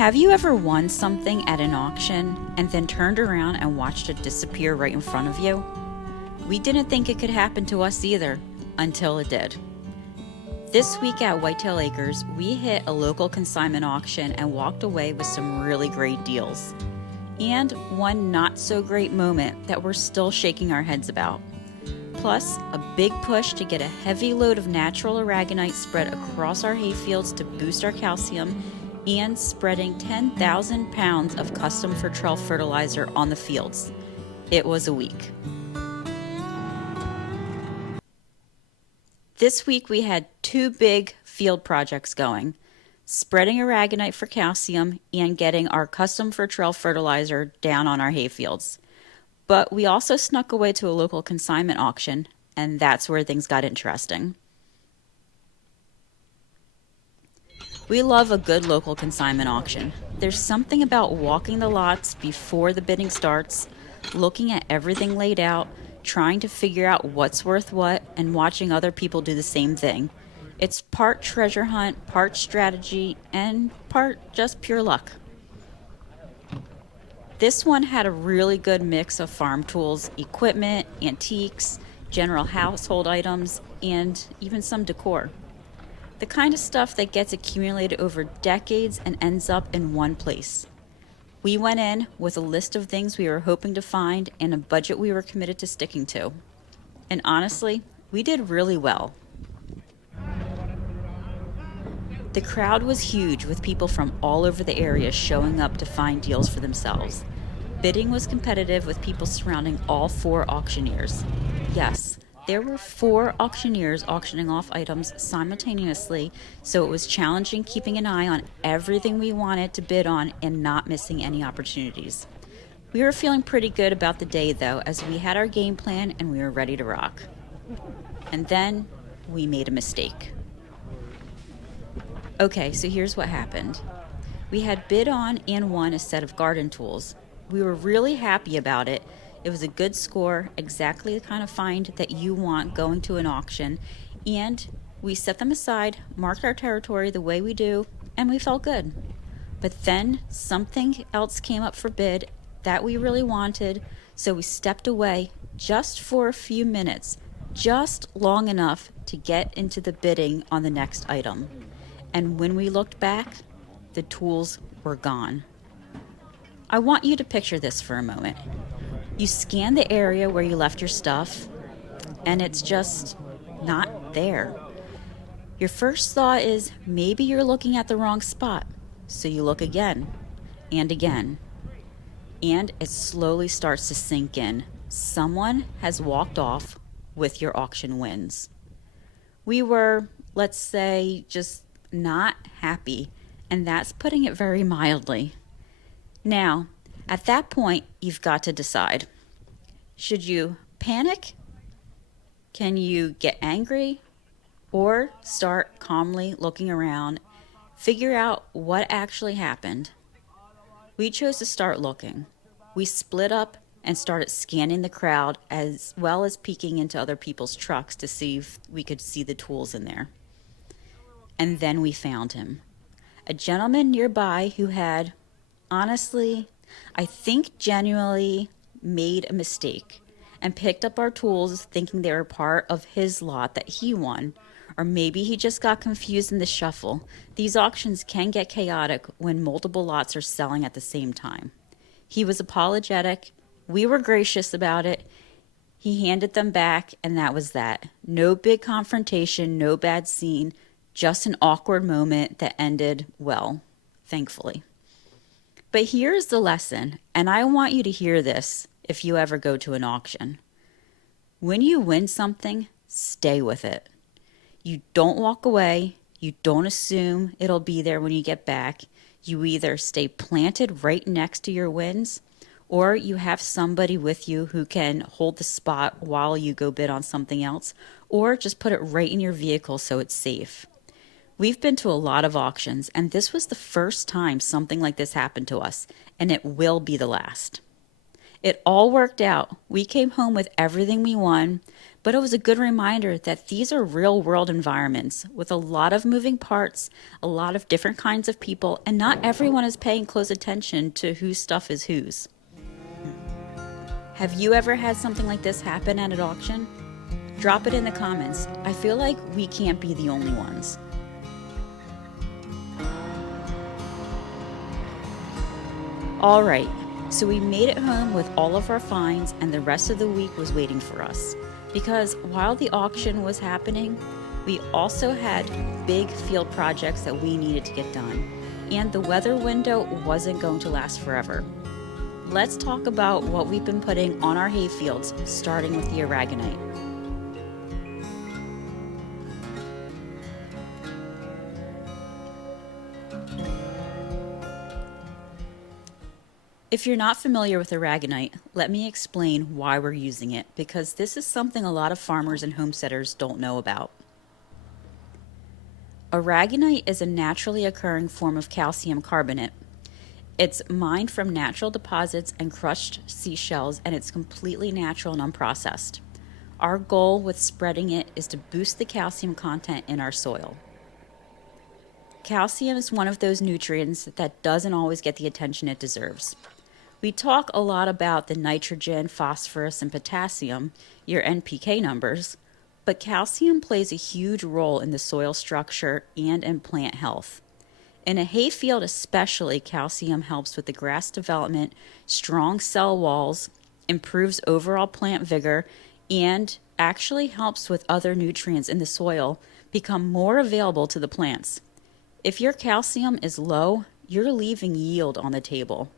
Have you ever won something at an auction and then turned around and watched it disappear right in front of you? We didn't think it could happen to us either, until it did. This week at Whitetail Acres, we hit a local consignment auction and walked away with some really great deals. And one not so great moment that we're still shaking our heads about. Plus, a big push to get a heavy load of natural aragonite spread across our hayfields to boost our calcium, and spreading 10,000 pounds of custom Fertrell fertilizer on the fields. It was a week. This week we had two big field projects going, spreading aragonite for calcium and getting our custom Fertrell fertilizer down on our hayfields. But we also snuck away to a local consignment auction, and that's where things got interesting. We love a good local consignment auction. There's something about walking the lots before the bidding starts, looking at everything laid out, trying to figure out what's worth what, and watching other people do the same thing. It's part treasure hunt, part strategy, and part just pure luck. This one had a really good mix of farm tools, equipment, antiques, general household items, and even some decor. The kind of stuff that gets accumulated over decades and ends up in one place. We went in with a list of things we were hoping to find and a budget we were committed to sticking to. And honestly, we did really well. The crowd was huge, with people from all over the area showing up to find deals for themselves. Bidding was competitive, with people surrounding all four auctioneers. Yes, there were 4 auctioneers auctioning off items simultaneously, so it was challenging keeping an eye on everything we wanted to bid on and not missing any opportunities. We were feeling pretty good about the day though, as we had our game plan and we were ready to rock. And then we made a mistake. Okay, so here's what happened. We had bid on and won a set of garden tools. We were really happy about it. It was a good score, exactly the kind of find that you want going to an auction, and we set them aside, marked our territory the way we do, and we felt good. But then something else came up for bid that we really wanted, so we stepped away just for a few minutes, just long enough to get into the bidding on the next item. And when we looked back, the tools were gone. I want you to picture this for a moment. You scan the area where you left your stuff, and it's just not there. Your first thought is maybe you're looking at the wrong spot, so you look again and again, and it slowly starts to sink in. Someone has walked off with your auction wins. We were, let's say, just not happy, and that's putting it very mildly. Now, at that point, you've got to decide. Should you panic? Can you get angry? Or start calmly looking around, figure out what actually happened? We chose to start looking. We split up and started scanning the crowd, as well as peeking into other people's trucks to see if we could see the tools in there. And then we found him. A gentleman nearby who had, honestly, I think genuinely made a mistake and picked up our tools thinking they were part of his lot that he won. Or maybe he just got confused in the shuffle. These auctions can get chaotic when multiple lots are selling at the same time. He was apologetic. We were gracious about it. He handed them back, and that was that. No big confrontation, no bad scene, just an awkward moment that ended well, thankfully. But here's the lesson, and I want you to hear this if you ever go to an auction. When you win something, stay with it. You don't walk away. You don't assume it'll be there when you get back. You either stay planted right next to your wins, or you have somebody with you who can hold the spot while you go bid on something else, or just put it right in your vehicle so it's safe. We've been to a lot of auctions, and this was the first time something like this happened to us, and it will be the last. It all worked out. We came home with everything we won, But it was a good reminder that these are real world environments with a lot of moving parts, a lot of different kinds of people, and not everyone is paying close attention to whose stuff is whose. Have you ever had something like this happen at an auction? Drop it in the comments. I feel like we can't be the only ones. All right, so we made it home with all of our finds, and the rest of the week was waiting for us. Because while the auction was happening, we also had big field projects that we needed to get done, and the weather window wasn't going to last forever. Let's talk about what we've been putting on our hay fields, starting with the aragonite. If you're not familiar with aragonite, let me explain why we're using it, because this is something a lot of farmers and homesteaders don't know about. Aragonite is a naturally occurring form of calcium carbonate. It's mined from natural deposits and crushed seashells, and it's completely natural and unprocessed. Our goal with spreading it is to boost the calcium content in our soil. Calcium is one of those nutrients that doesn't always get the attention it deserves. We talk a lot about the nitrogen, phosphorus, and potassium, your NPK numbers, but calcium plays a huge role in the soil structure and in plant health. In a hayfield especially, calcium helps with the grass development, strong cell walls, improves overall plant vigor, and actually helps with other nutrients in the soil become more available to the plants. If your calcium is low, you're leaving yield on the table,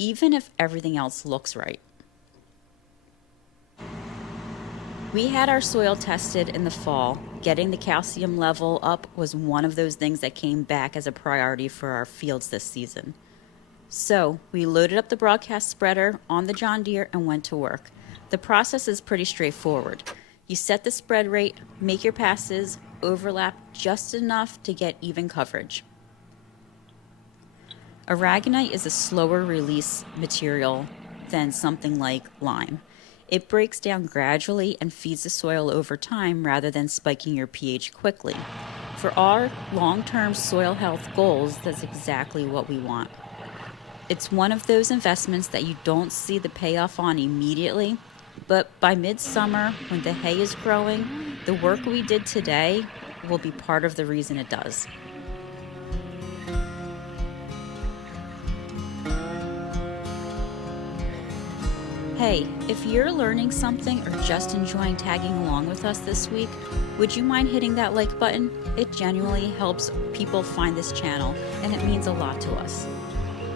even if everything else looks right. We had our soil tested in the fall. Getting the calcium level up was one of those things that came back as a priority for our fields this season. So we loaded up the broadcast spreader on the John Deere and went to work. The process is pretty straightforward. You set the spread rate, make your passes, overlap just enough to get even coverage. Aragonite is a slower release material than something like lime. It breaks down gradually and feeds the soil over time rather than spiking your pH quickly. For our long-term soil health goals, that's exactly what we want. It's one of those investments that you don't see the payoff on immediately, but by midsummer, when the hay is growing, the work we did today will be part of the reason it does. Hey, if you're learning something or just enjoying tagging along with us this week, would you mind hitting that like button? It genuinely helps people find this channel, and it means a lot to us.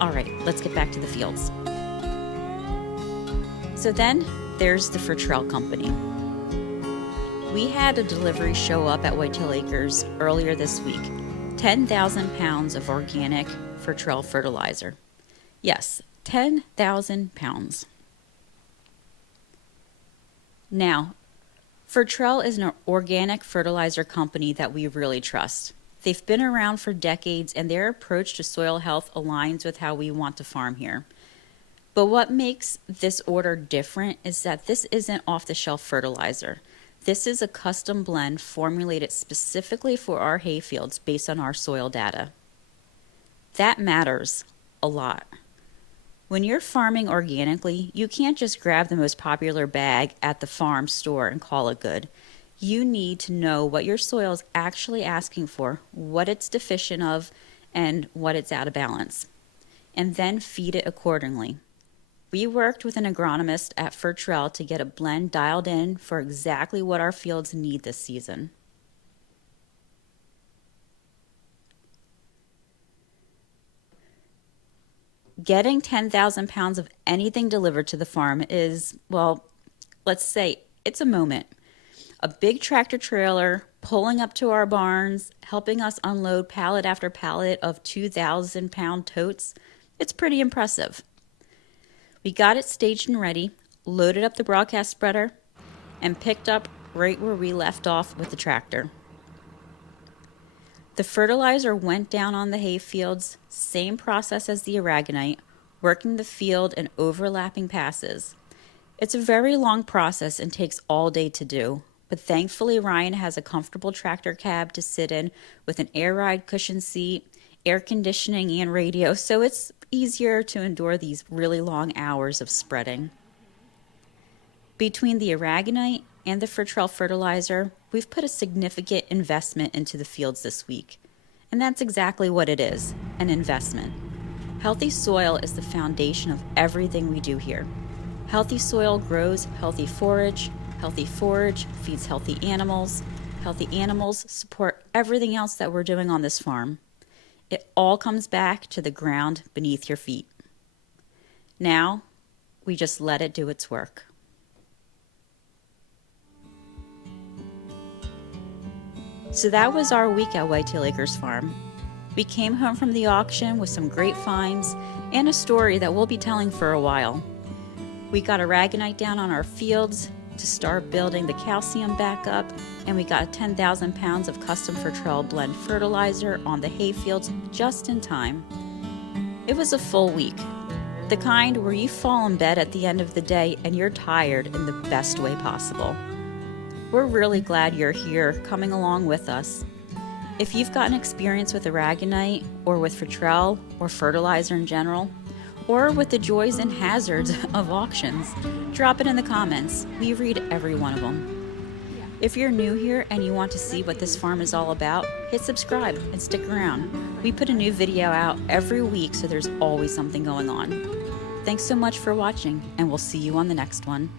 All right, let's get back to the fields. So then, there's the Fertrell company. We had a delivery show up at Whitetail Acres earlier this week. 10,000 pounds of organic Fertrell fertilizer. Yes, 10,000 pounds. Now, Fertrell is an organic fertilizer company that we really trust. They've been around for decades, and their approach to soil health aligns with how we want to farm here. But what makes this order different is that this isn't off-the-shelf fertilizer. This is a custom blend formulated specifically for our hayfields based on our soil data. That matters a lot. When you're farming organically, you can't just grab the most popular bag at the farm store and call it good. You need to know what your soil is actually asking for, what it's deficient of, and what it's out of balance, and then feed it accordingly. We worked with an agronomist at Fertrell to get a blend dialed in for exactly what our fields need this season. Getting 10,000 pounds of anything delivered to the farm is, well, let's say it's a moment. A big tractor trailer pulling up to our barns, helping us unload pallet after pallet of 2,000-pound totes. It's pretty impressive. We got it staged and ready, loaded up the broadcast spreader, and picked up right where we left off with the tractor. The fertilizer went down on the hay fields, same process as the aragonite, working the field in overlapping passes. It's a very long process and takes all day to do, but thankfully Ryan has a comfortable tractor cab to sit in with an air ride cushion seat, air conditioning, and radio, so it's easier to endure these really long hours of spreading. Between the aragonite and the Fertrell fertilizer, we've put a significant investment into the fields this week. And that's exactly what it is, an investment. Healthy soil is the foundation of everything we do here. Healthy soil grows healthy forage feeds healthy animals support everything else that we're doing on this farm. It all comes back to the ground beneath your feet. Now, we just let it do its work. So that was our week at Whitetail Acres Farm. We came home from the auction with some great finds and a story that we'll be telling for a while. We got aragonite down on our fields to start building the calcium back up, and we got 10,000 pounds of custom Fertrell blend fertilizer on the hay fields just in time. It was a full week, the kind where you fall in bed at the end of the day and you're tired in the best way possible. We're really glad you're here coming along with us. If you've got an experience with aragonite or with Fertrell or fertilizer in general, or with the joys and hazards of auctions, drop it in the comments. We read every one of them. If you're new here and you want to see what this farm is all about, hit subscribe and stick around. We put a new video out every week, so there's always something going on. Thanks so much for watching, and we'll see you on the next one.